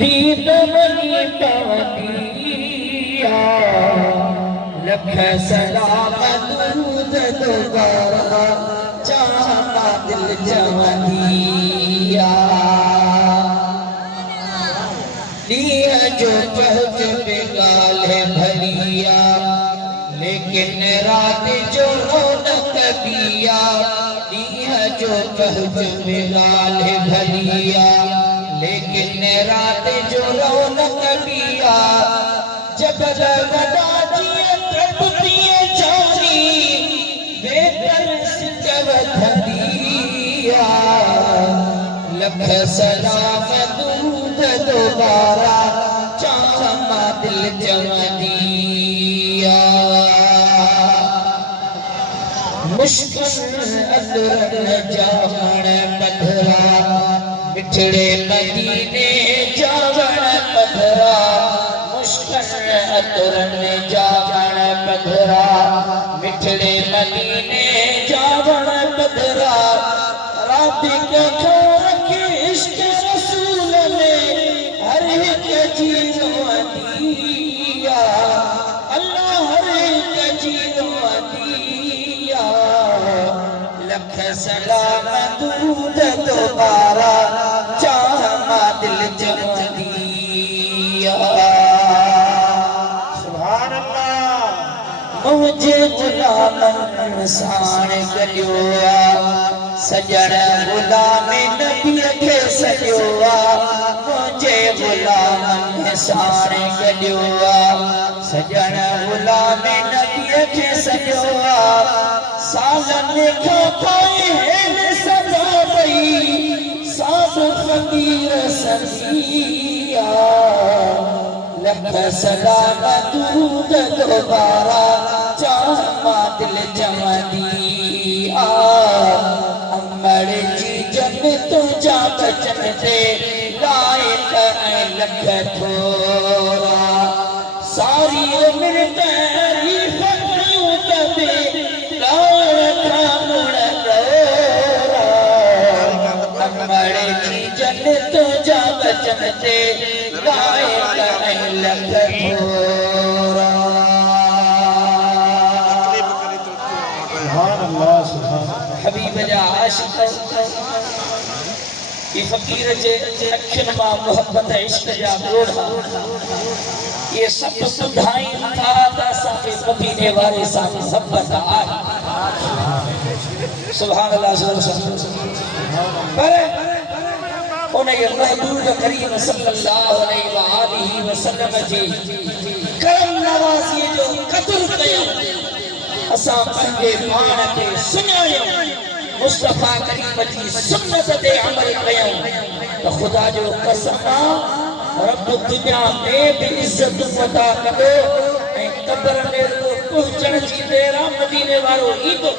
दीद मनी पवनिया लख सलाम दूध दोबारा चाहता दिल जवनिया दिया जो पहुँच बेगाल है भलिया लेकिन रात जो रौनक दिया दिया जो पहुँच बेगाल है भलिया लेकिन रात जो रौनक दिया जगत वदा जिए प्रभुतिए जानी बेकर सिजवत दिया लख सलाम दूध दोबारा चाहमा दिल जवनिया मुश्किल अदरन जावण पधरा मिठड़े मदीने जावण पधरा मुश्किल अदरन जावण पधरा मिठड़े मदीने जावण पधरा राबी के खोर के इश्क रसूल ने हर एक जीरो दिया अल्लाह हर एक जीरो दिया लख सलाम दूध दोबारा चाहमा दिल जवनिया सुभान अल्लाह मुझे गुलामन साण गलियो सजण गुलाम नबी के सजो मुझे गुलामन साण गलियो सजण गुलाम नबी के सजो सालन खां पाए हैं सदा भई साब फकीर ससिया लख सलाम दूध दोबारा चाहमा दिल जवनिया अमर जी जन तुझा बचन ते लायक लख थोरा सारी उम्र तारीफ तबे अमर जी जन तुझा बचन ते लायक लख थोरा हबीब जा आशिक ये फकीर जे अखिन मां मोहब्बत इश्क जा गोढ़ा ये सब सुधाई था दासा के मदीने वाले साथ मोहब्बत आहे सुभान अल्लाह पर उनके महबूब करीम सल्लल्लाहु अलैहि वसल्लम जी करम नवाज़ी जो कदर कयो असा पंहिंजे पाण खे सुञाणियो मुस्तफा करीम जी सुन्नत ते अमल कयो तो खुदा जो कसम रब दुनिया में भी इज्जत अता कंदो ऐं क़ब्र में पहुचण जी देर मदीने वारो ईंदो